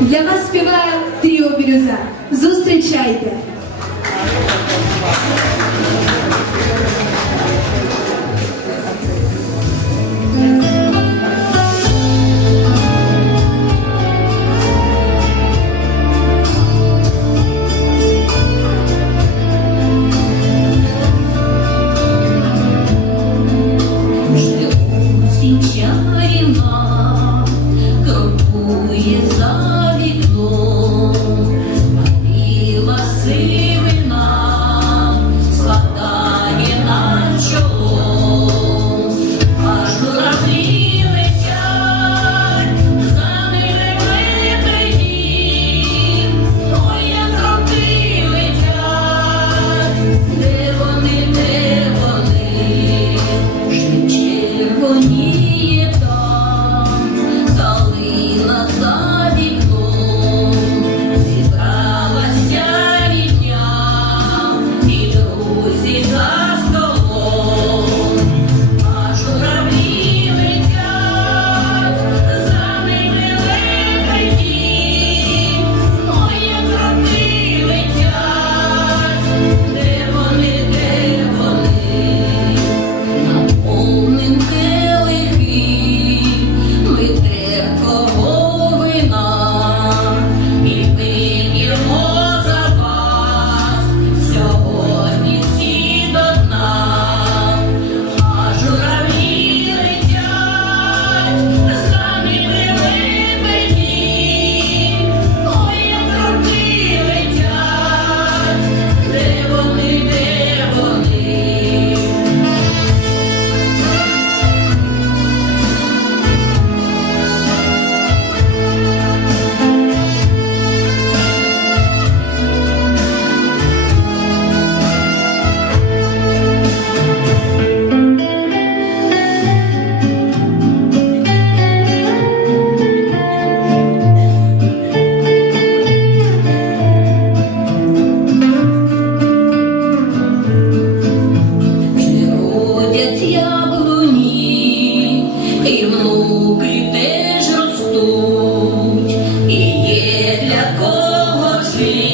Для вас співає Тріо Бірюза. Зустрічайте! hoje.